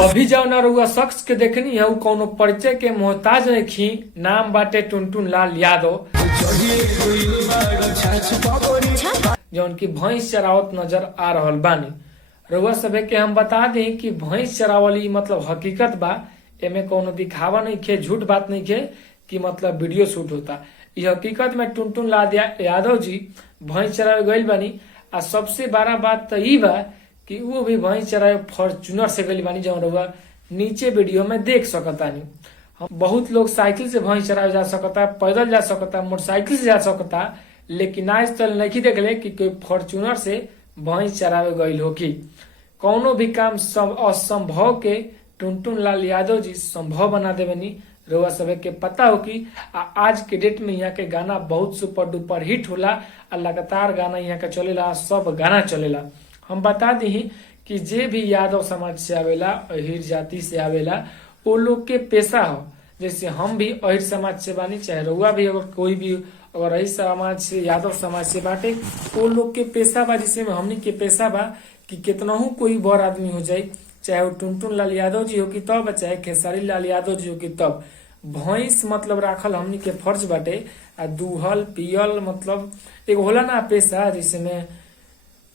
अभी जाओ ना रउआ शख्स के देखनी है कौनो परिचय के मोहताज रखी। नाम बाटे टुनटुन लाल यादव, जौन की भैंस चरावत नजर आ रहल बानी। रउआ सभे के हम बता दें कि भैंस चरावली मतलब हकीकत बा, एमे कोनो दिखावा नहीं खे, झूठ बात नहीं खे कि मतलब वीडियो शूट होता। ये हकीकत में टुनटुन लाल यादव जी भैंस चरावे गइल बानी। आ सबसे बड़ा बात तो ई बा कि वो भी भैंस चरावे फॉर्चूनर से गइल बानी, जौन रउआ नीचे वीडियो में देख सकतानी। हम बहुत लोग साइकिल से भैंस चरावे जा सकता, पैदल जा सकता, मोटरसाइकिल से जा सकता, लेकिन आज तक नहीं देखले कि कोई फॉर्चूनर से भैंस चरावे गइल हो। कि कौनो भी काम असंभव के टुनटुन लाल यादव जी संभव बना देवेनी। रउआ सभे के पता हो कि आज के डेट में यहाँ के गाना बहुत सुपर डुपर हिट होला, लगातार गाना यहाँ के चलेला, सब गाना चलेला। हम बता दी कि जे भी यादव समाज से आवेला, अहिर जाति से आवेला, वो लोग के पेशा हो। जैसे हम भी अहिर समाज से बानी, चाहे रउआ भी अगर कोई भी अगर अहिर समाज से यादव समाज से बाटे, वो लोग के पेशा बा, जिसमें हमनी के पेशा बा कि कितना कोई बड़ आदमी हो जाए, चाहे वो टुनटुन लाल यादव जी हो कि तब, चाहे खेसारी लाल यादव जी हो कि तब, भैंस मतलब राखल हमनी के फर्ज बाटे। आ दूहल पियल मतलब एगो होला ना पेशा, जिसमें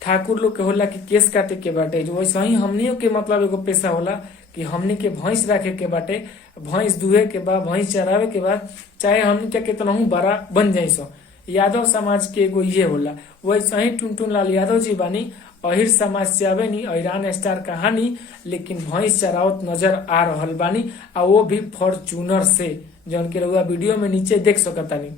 ठाकुर लोग के होला कि केस काटे के बाटे, जो वैसे ही हमनियों के मतलब एगो पेशा होला कि हमनी के भैंस राखे के बाटे, भैंस दुहे के बाद, भैंस चरावे के बाद, चाहे हमनी के कितना बड़ा बन जाए सो। यादव समाज के एगो ये होला। वैसे ही टुनटुन लाल यादव जी बानी, अहिर समाज से आवे नी, अहिरान स्टार कहानी, लेकिन भैंस चरावत नजर आ रहल बानी, आ वो भी फॉर्चूनर से, जौन के रउआ वीडियो में नीचे देख सकतानी।